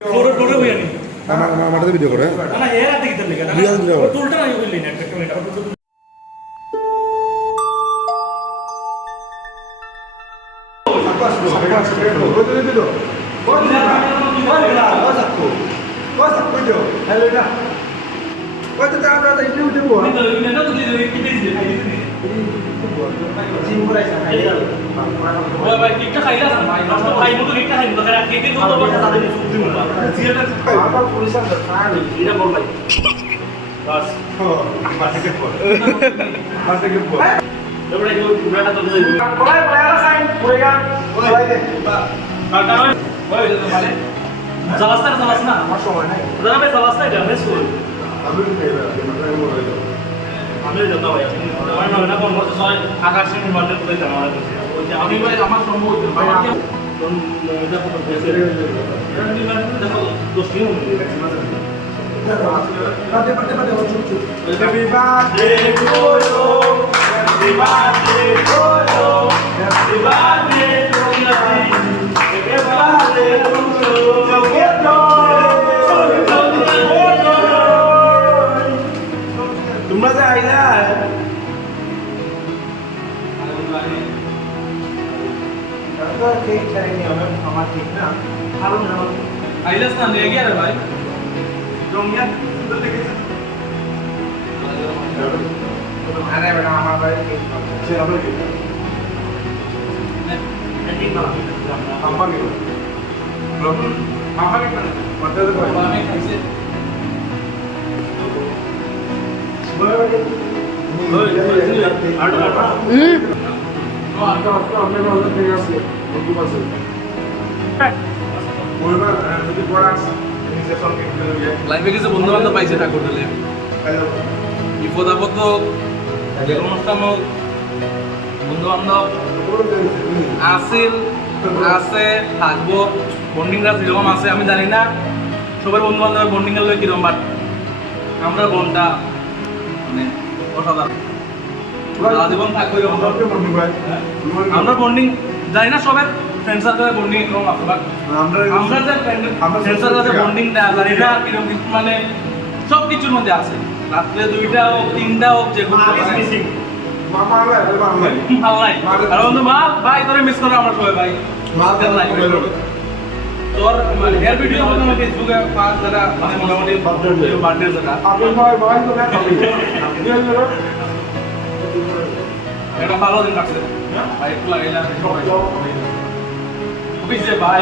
ফ্লোরে ফ্লোরে হইয়া নি আমাদের ভিডিও করে না এর আগে কিতার লেখা না টুলটা নাই হইলি না একটা মিনিট আবার টুলটা ভাই কেকটা খাইলা ভাই নষ্ট ভাই মতো কেকটা খাইনি তো কেন কেকে তো বড় কথা দিন সুপ দিমু না জিয়াটা আমার পুলিশের দরকার এটা বল ভাই বাস আমার থেকে পড় আমার থেকে পড় এবারে কি পুরাটা তো দিই পড়াই পড়াই সাইন পড়েগা পড়াই দে কাকা ওই যে মানে জালাস না আমার সময় নাই দাদা ভাই জালাস না এটা বেশ কই আমি যেতে ভাই আমার না কোন বছর ছয় আকাশে নির্মাণের করে জানা আছে ওই যে আমি ভাই আমার সম্ভব হইতো ভাই কোন এটা কত বেশি দেখো দোষ কি হবে পাতে Happy birthday to you Happy birthday to you Happy birthday to you Happy birthday to you তোমরা যে আইলা কেক চাইনি আমার ঠিক না ভালো না আইলাস না নিয়ে গিয়ে রে ভাই জমিয়া সুন্দর লেগেছে আরে বেটা আমার ভাই কেক সে হবে কি কেক না আমার কি আমার কি মত দে ভাই আমি খাইছে লাইফে কিছু বন্ধু বান্ধব পাইছে ঠাকুর দিলে বিপদ আপদ যে কোনো অনুষ্ঠান হোক বন্ধু বান্ধব আসিল আছে থাকবো বন্ডিংটা যেরকম আছে আমি জানি না সবার বন্ধু বান্ধবের বন্ডিংটা লই কিরকম বাট আমরা বনটা মানে অসাধারণ আজীবন থাকবো আমরা বন্ডিং জানি না সবার ফ্রেন্ড সার্কেলের বন্ডিং এরকম আছে বাট আমরা যে ফ্রেন্ড সার্কেলের বন্ডিংটা জানি না কিরকম মানে সব কিছুর মধ্যে আছে রাত্রে 2টা হোক 3টা হোক যে কোনো আর বন্ধু মা ভাই তোরে মিস করে আমরা সবাই ভাই তোর মানে এর ভিডিও মানে ফেসবুকে পাঁচ যারা মানে মোটামুটি বার্থডে যারা এটা ভালো দিন কাটছে ভাই একটু লাগাইলা সবাই ভাই